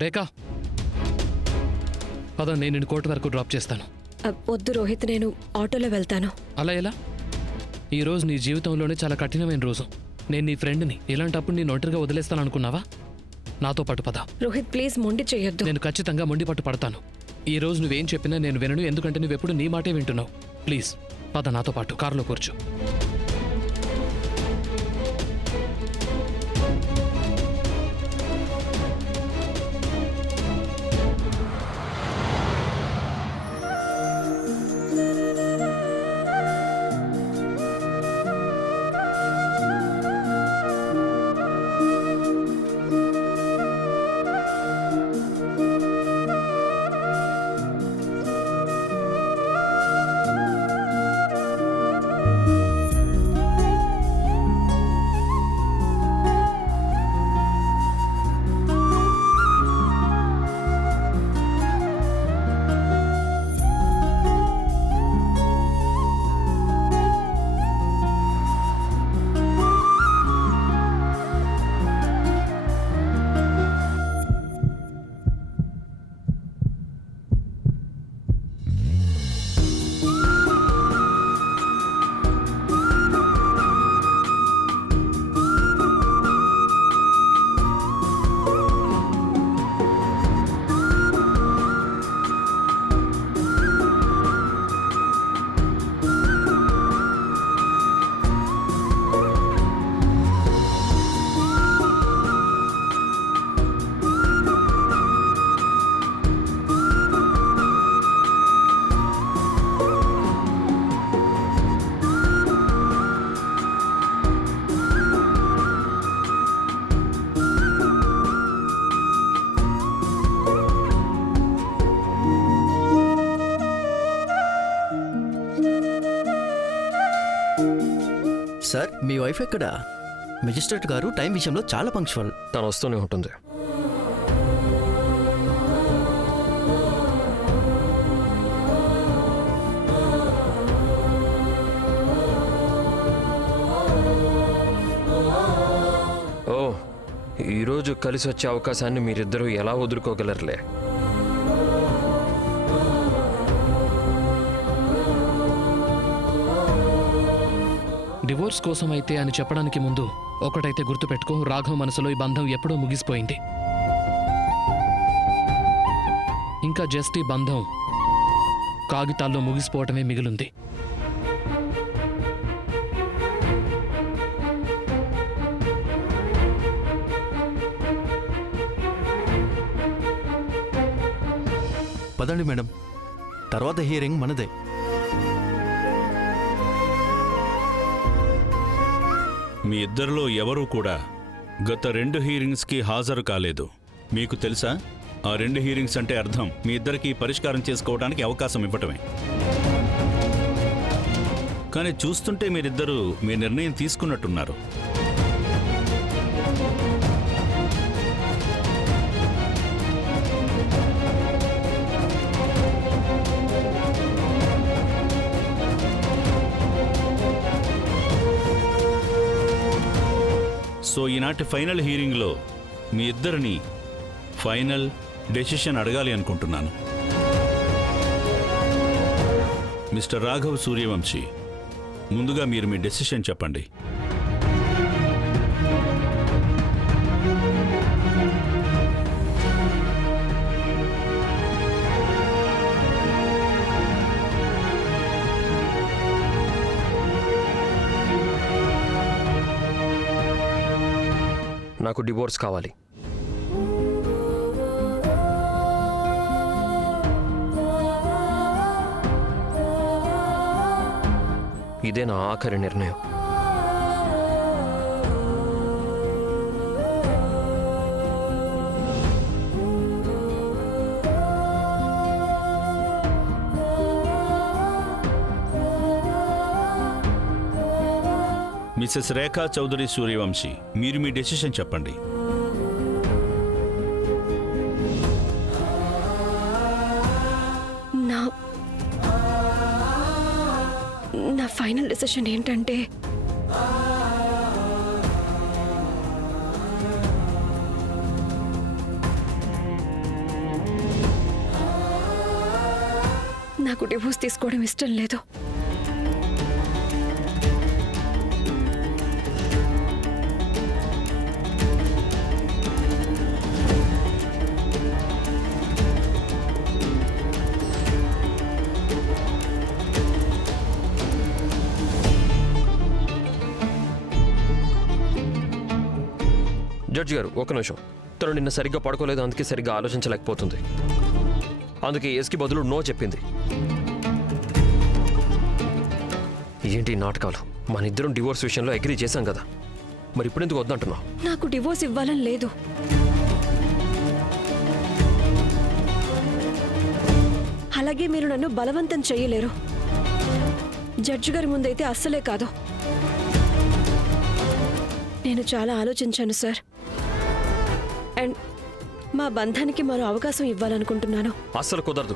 రేఖ, పద, నేను నిన్ను కోర్టు వరకు డ్రాప్ చేస్తాను. వద్దు రోహిత్, నేను ఆటోలో వెళ్తాను. అలా ఎలా? ఈరోజు నీ జీవితంలోనే చాలా కఠినమైన రోజు. నేను నీ ఫ్రెండ్ని. ఇలాంటప్పుడు నేను ఒంటరిగా వదిలేస్తాను అనుకున్నావా? నాతో పాటు పద. రోహిత్ ప్లీజ్ మొండి చెయ్యొద్దు. నేను ఖచ్చితంగా మొండి పట్టు పడతాను. ఈ రోజు నువ్వేం చెప్పినా నేను వినను, ఎందుకంటే నువ్వెప్పుడు నీ మాటే వింటున్నావు. ప్లీజ్ పద, నాతో పాటు కారులో కూర్చో. సార్, మీ వైఫ్ ఎక్కడా? మెజిస్ట్రేట్ గారు టైం విషయంలో చాలా పంక్చువల్. తను వస్తూనే ఉంటుంది. ఓ, ఈరోజు కలిసి వచ్చే అవకాశాన్ని మీరిద్దరూ ఎలా వదులుకోగలరులే. డివోర్స్ కోసం అయితే అని చెప్పడానికి ముందు ఒకటైతే గుర్తుపెట్టుకో, రాఘవ్ మనసులో ఈ బంధం ఎప్పుడో ముగిసిపోయింది. ఇంకా జస్ట్ ఈ బంధం కాగితాల్లో ముగిసిపోవటమే మిగిలింది. పదండి మేడం, తర్వాత హియరింగ్ మనదే. మీ ఇద్దరిలో ఎవరూ కూడా గత 2 హీరింగ్స్కి హాజరు కాలేదు. మీకు తెలుసా, ఆ 2 హీరింగ్స్ అంటే అర్థం మీ ఇద్దరికీ పరిష్కారం చేసుకోవడానికి అవకాశం ఇవ్వటమే. కానీ చూస్తుంటే మీరిద్దరూ మీ నిర్ణయం తీసుకున్నట్టున్నారు. సో ఈనాటి ఫైనల్ హీరింగ్లో మీ ఇద్దరిని ఫైనల్ డెసిషన్ అడగాలి అనుకుంటున్నాను. మిస్టర్ రాఘవ్ సూర్యవంశీ, ముందుగా మీరు మీ డెసిషన్ చెప్పండి. నాకు డివోర్స్ కావాలి. ఇదే నా ఆఖరి నిర్ణయం. మిసెస్ రేఖా చౌదరి సూర్యవంశీ, మీరు మీ డెసిషన్ చెప్పండి. నా ఫైనల్ డెసిషన్ ఏంటంటే నాకు డివోర్స్ తీసుకోవడం ఇష్టం లేదు. జడ్జి గారు ఒక నిమిషం. తను నిన్న సరిగ్గా పడుకోలేదు, అందుకే సరిగ్గా ఆలోచించలేకపోతుంది. అందుకే ఎస్కి బదులు నో చెప్పింది. ఏంటి ఈ నాటకాలు? మన ఇద్దరం డివోర్స్ విషయంలో అగ్రీ చేశాం కదా, మరి ఇప్పుడు ఎందుకు వద్దంటున్నావు? నాకు డివోర్స్ ఇవ్వాలని లేదు. అలాగే మీరు నన్ను బలవంతం చెయ్యలేరు. జడ్జి గారి ముందైతే అస్సలే కాదు. నేను చాలా ఆలోచించాను సార్, అండ్ మా బంధానికి మరో అవకాశం ఇవ్వాలనుకుంటున్నాను. అస్సలు కుదరదు.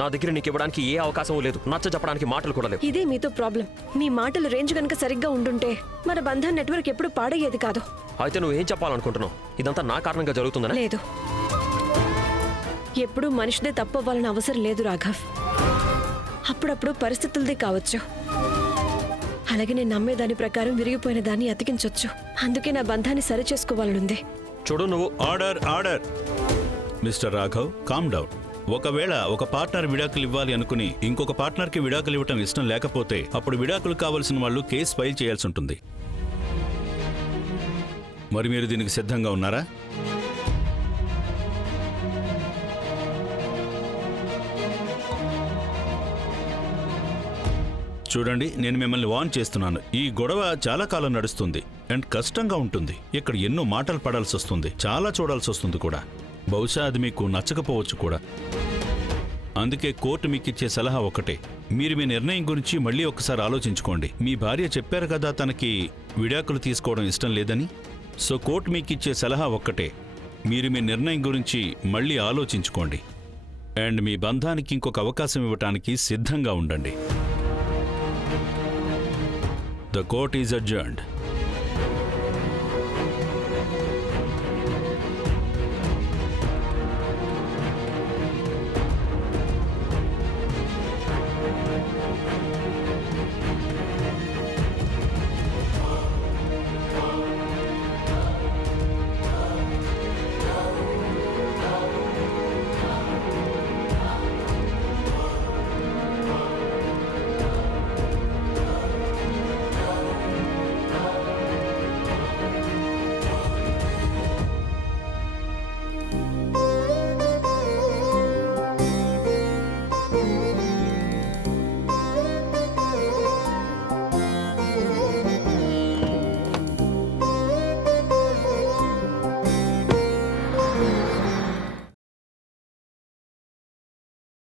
నా దగ్గర నీకు ఇవ్వడానికి ఏ అవకాశం లేదు. నచ్చ చెప్పడానికి మాటలు కూడా లేవు. ఇదే మీతో ప్రాబ్లం. మీ మాటల రేంజ్ కనుక సరిగ్గా ఉండుంటే మన బంధం నెట్వర్క్ ఎప్పుడు పాడయ్యేది కాదు. అయితే నువ్వేం చెప్పాలనుకుంటున్నావు? ఇదంతా నా కారణంగా జరుగుతుందనా? లేదు, ఎప్పుడూ మనిషిదే తప్పవ్వాలని అవసరం లేదు రాఘవ్. అప్పుడప్పుడు పరిస్థితులదే కావచ్చు. అలాగే నేను నమ్మేదాని ప్రకారం విరిగిపోయిన దాన్ని అతికించొచ్చు. అందుకే నా బంధాన్ని సరిచేసుకోవాలనుంది. చూడు నువ్వు. Order order. Mister Raghav, calm down. ఒకవేళ ఒక పార్ట్నర్ విడాకులు ఇవ్వాలి అనుకుని ఇంకొక పార్ట్నర్కి విడాకులు ఇవ్వటం ఇష్టం లేకపోతే అప్పుడు విడాకులు కావాల్సిన వాళ్ళు కేసు ఫైల్ చేయాల్సి ఉంటుంది. మరి మీరు దీనికి సిద్ధంగా ఉన్నారా? చూడండి, నేను మిమ్మల్ని వార్న్ చేస్తున్నాను. ఈ గొడవ చాలా కాలం నడుస్తుంది అండ్ కష్టంగా ఉంటుంది. ఇక్కడ ఎన్నో మాటలు పడాల్సి వస్తుంది, చాలా చూడాల్సి వస్తుంది కూడా. బహుశా అది మీకు నచ్చకపోవచ్చు కూడా. అందుకే కోర్టు మీకు ఇచ్చే సలహా ఒకటే, మీరు మీ నిర్ణయం గురించి మళ్ళీ ఒకసారి ఆలోచించుకోండి. మీ భార్య చెప్పారు కదా తనకి విడాకులు తీసుకోవడం ఇష్టం లేదని. సో కోర్టు మీకు ఇచ్చే సలహా ఒక్కటే, మీరు మీ నిర్ణయం గురించి మళ్ళీ ఆలోచించుకోండి అండ్ మీ బంధానికి ఇంకొక అవకాశం ఇవ్వటానికి సిద్ధంగా ఉండండి. The court is adjourned.